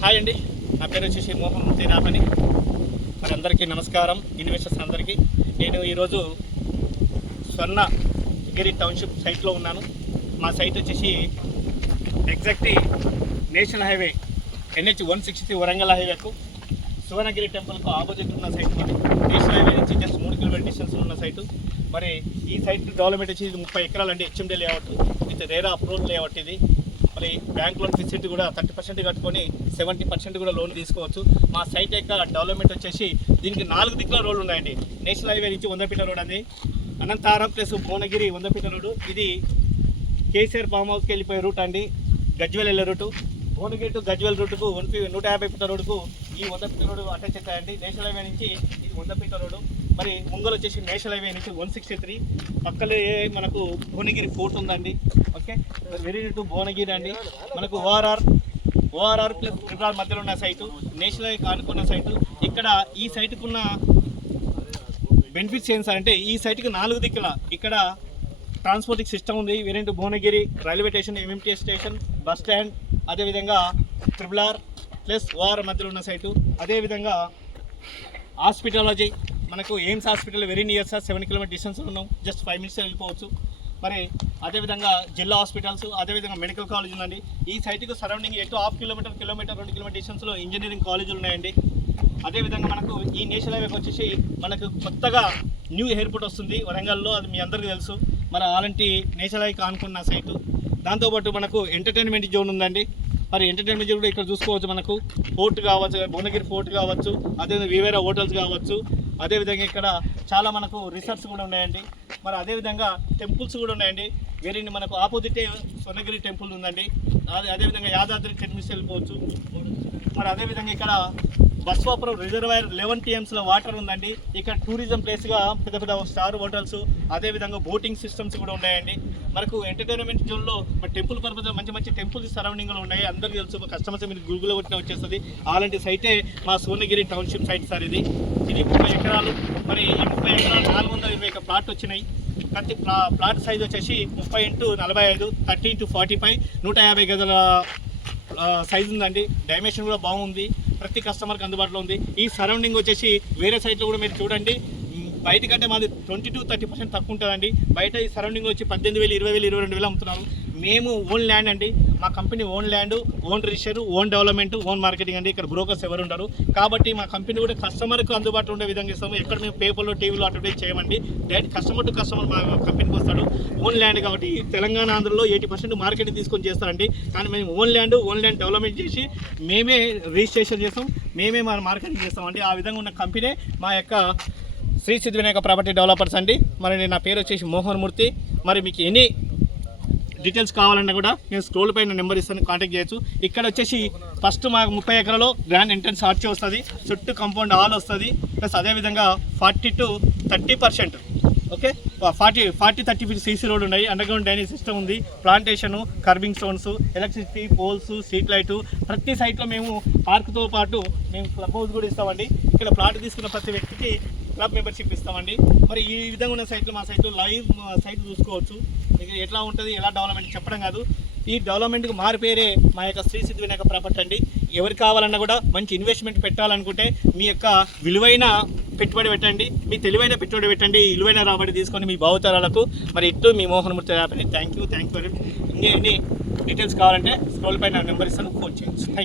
Hi అండి, నా పేరు వచ్చేసి మోహన్ తేనాపని. మరి అందరికీ నమస్కారం, ఇన్వెస్టర్స్ అందరికీ. నేను ఈరోజు స్వర్ణగిరి టౌన్షిప్ సైట్లో ఉన్నాను. మా సైట్ వచ్చేసి exactly national highway NH 163 Warangal హైవేకు సువర్ణగిరి టెంపుల్కు ఆపోజిట్ ఉన్న సైట్. మరి నేషనల్ హైవే నుంచి జస్ట్ 3 కిలోమీటర్ డిస్టెన్స్ ఉన్న సైటు. మరి ఈ సైట్ డెవలప్మెంట్ వచ్చి 30 ఎకరాలు అండి. HMD layout with RERA approval layout ఇది. మరి బ్యాంక్ లోన్ ఫెసిలిటీ కూడా 30% కట్టుకొని 70% కూడా లోన్ తీసుకోవచ్చు. మా సైట్ యొక్క డెవలప్మెంట్ వచ్చేసి దీనికి 4 దిక్కుల రోడ్లు ఉన్నాయండి. నేషనల్ హైవే నుంచి వందపీట రోడ్ అది, అనంతారం ప్లస్ భువనగిరి వందపీట రోడ్డు, ఇది కేసీఆర్ ఫామ్ హౌస్కి వెళ్ళిపోయే రూట్ అండి, గజ్వెల్ వెళ్ళే రూటు. భువనగిరి టు గజ్వెల్ రూటుకు 150 ఫీట్ల రోడ్డుకు ఈ వందపీట రోడ్డు అటాచ్ అవుతాయండి. నేషనల్ హైవే నుంచి ఇది వందపీట రోడ్డు. మరి ఒంగోలు వచ్చేసి నేషనల్ హైవే నుంచి 163. పక్కనే మనకు భువనగిరి ఫోర్ట్ ఉందండి. ఓకే, వెరీ టు భువనగిరి అండి. మనకు ఓఆర్ఆర్ ప్లస్ ట్రిపుల్ మధ్యలో ఉన్న సైటు, నేషనల్ హైవే ఆనుకున్న సైటు. ఇక్కడ ఈ సైటుకున్న బెనిఫిట్స్ ఏంటి అంటే, ఈ సైట్కి 4 దిక్కుల ఇక్కడ ట్రాన్స్పోర్టింగ్ సిస్టమ్ ఉంది. వేరేంటి Bhuvanagiri railway station, MMTS station, bus stand, అదేవిధంగా RRR ప్లస్ ఓఆర్ మధ్యలో ఉన్న సైటు. అదేవిధంగా హాస్పిటాలజీ, మనకు AIIMS hospital very near sir, 7 kilometre distance ఉన్నాం, జస్ట్ 5 మినిట్స్ వెళ్ళిపోవచ్చు. మరి అదేవిధంగా జిల్లా హాస్పిటల్స్, అదేవిధంగా మెడికల్ కాలేజ్ ఉందండి. ఈ సైట్కు సరౌండింగ్ ఎటు 1/2 కిలోమీటర్, 2 కిలోమీటర్ డిస్టెన్స్లో ఇంజనీరింగ్ కాలేజీలు ఉన్నాయండి. అదేవిధంగా మనకు ఈ నేషనల్ హైవేకి వచ్చేసి మనకు కొత్తగా న్యూ ఎయిర్పోర్ట్ వస్తుంది వరంగల్లో, అది మీ అందరికీ తెలుసు. మరి అలాంటి నేషనల్ హైవేకి ఆనుకున్న సైటు. దాంతోపాటు మనకు ఎంటర్టైన్మెంట్ జోన్ ఉందండి. మరి ఎంటర్టైన్మెంట్ జోన్ కూడా ఇక్కడ చూసుకోవచ్చు. మనకు ఫోర్ట్ కావచ్చు, భువనగిరి ఫోర్ట్ కావచ్చు, అదేవిధంగా వివేరా హోటల్స్ కావచ్చు. అదేవిధంగా ఇక్కడ చాలా మనకు రిసార్ట్స్ కూడా ఉన్నాయండి. మరి అదేవిధంగా టెంపుల్స్ కూడా ఉన్నాయండి. వేరే మనకు ఆపోజిటే స్వర్ణగిరి టెంపుల్ ఉందండి. అదేవిధంగా యాదాద్రి టెంపుల్స్ వెళ్ళిపోవచ్చు. మరి అదేవిధంగా ఇక్కడ బస్వాపురం రిజర్వాయర్ 11 TMSల వాటర్ ఉందండి. ఇక్కడ టూరిజం ప్లేస్గా పెద్ద పెద్ద స్టార్ హోటల్స్, అదేవిధంగా బోటింగ్ సిస్టమ్స్ కూడా ఉన్నాయండి. మనకు ఎంటర్టైన్మెంట్ జోన్లో టెంపుల్ పర్పస్ మంచి మంచి టెంపుల్స్ సరౌండింగ్లో ఉన్నాయి, అందరికీ తెలుసు. కస్టమర్స్ మీరు గూగుల్లో కొట్టిన వచ్చేస్తుంది. అలాంటి సైటే మా సువర్ణగిరి టౌన్షిప్ సైట్ సార్ ఇది. 30 ఎకరాలు. మరి ఈ 30 ఎకరాలు 421 ప్లాట్ వచ్చినాయి. ప్రతి ప్లాట్ సైజ్ వచ్చేసి 30 × 45, 30 × 45, 150 గజాల సైజు ఉందండి. డైమెన్షన్ కూడా బాగుంది, ప్రతి కస్టమర్కి అందుబాటులో ఉంది. ఈ సరౌండింగ్ వచ్చేసి వేరే సైట్లో కూడా మీరు చూడండి, బయట కంటే మాది 20 to 30% తక్కువ ఉంటుందండి. బయట ఈ సరౌండింగ్ వచ్చి 18,000, 20,000, 22,000 అమ్ముతున్నారు. మేము ఓన్ ల్యాండ్ అండి, మా company own land, own register, own development, own marketing అండి. ఇక్కడ బ్రోకర్స్ ఎవరు ఉండరు. కాబట్టి మా కంపెనీ కూడా కస్టమర్కు అందుబాటులో ఉండే విధంగా ఇస్తాము. ఎక్కడ మేము పేపర్లో, టీవీలో అడ్వర్టైజ్ చేయమండి. డైరెక్ట్ కస్టమర్ టు కస్టమర్ మా కంపెనీకి వస్తాడు. ఓన్ ల్యాండ్ కాబట్టి తెలంగాణ, ఆంధ్రలో 80% మార్కెటింగ్ తీసుకొని చేస్తారండి. కానీ మేము ఓన్ ల్యాండ్ డెవలప్మెంట్ చేసి మేమే రిజిస్ట్రేషన్ చేస్తాం, మేమే మా మార్కెటింగ్ చేస్తామండి. ఆ విధంగా ఉన్న కంపెనీ మా యొక్క శ్రీ సిద్ధి వినాయక ప్రాపర్టీ డెవలపర్స్ అండి. మరి నా పేరు వచ్చేసి మోహన్ మూర్తి. మరి మీకు ఎనీ డీటెయిల్స్ కావాలన్నా కూడా నేను స్క్రోల్ పైన నెంబర్ ఇస్తాను, కాంటాక్ట్ చేయొచ్చు. ఇక్కడ వచ్చేసి ఫస్ట్ మాకు 30 ఎకరాలో గ్రాండ్ ఎంట్రన్స్ ఆర్చ్ వస్తుంది, చుట్టూ కాంపౌండ్ హాల్ వస్తుంది. ప్లస్ అదేవిధంగా 40 to 30%, ఓకే, 40-30 CC రోడ్ ఉన్నాయి. అండర్గ్రౌండ్ డ్రైనేజ్ సిస్టమ్ ఉంది, plantation, curbing stones, electricity poles, street light. ప్రతి సైట్లో మేము పార్క్తో పాటు మేము క్లబ్ హౌస్ కూడా ఇస్తామండి. ఇక్కడ ప్లాట్ తీసుకున్న ప్రతి వ్యక్తికి క్లబ్ మెంబర్షిప్ ఇస్తామండి. మరి ఈ విధంగా ఉన్న సైట్లు మా సైట్లో లైవ్ సైట్ చూసుకోవచ్చు. మీకు ఎట్లా ఉంటుంది, ఎలా డెవలప్మెంట్ చెప్పడం కాదు, ఈ డెవలప్మెంట్కి మారిపేరే మా యొక్క శ్రీ సిద్ధి వినాయక ప్రాపర్టీ అండి. ఎవరికి కావాలన్నా కూడా మంచి ఇన్వెస్ట్మెంట్ పెట్టాలనుకుంటే మీ యొక్క విలువైన పెట్టుబడి పెట్టండి, మీ తెలివైన పెట్టుబడి పెట్టండి, విలువైన రాబడి తీసుకొని మీ భావితరాలకు. మరి ఇట్టు మీ మోహన్ మూర్తి యాప్ని. Thank you very much. ఇంకే ఎన్ని డీటెయిల్స్ కావాలంటే స్క్రోల్ పైన నెంబర్ ఇస్తాను, ఫోన్ చేయొచ్చు.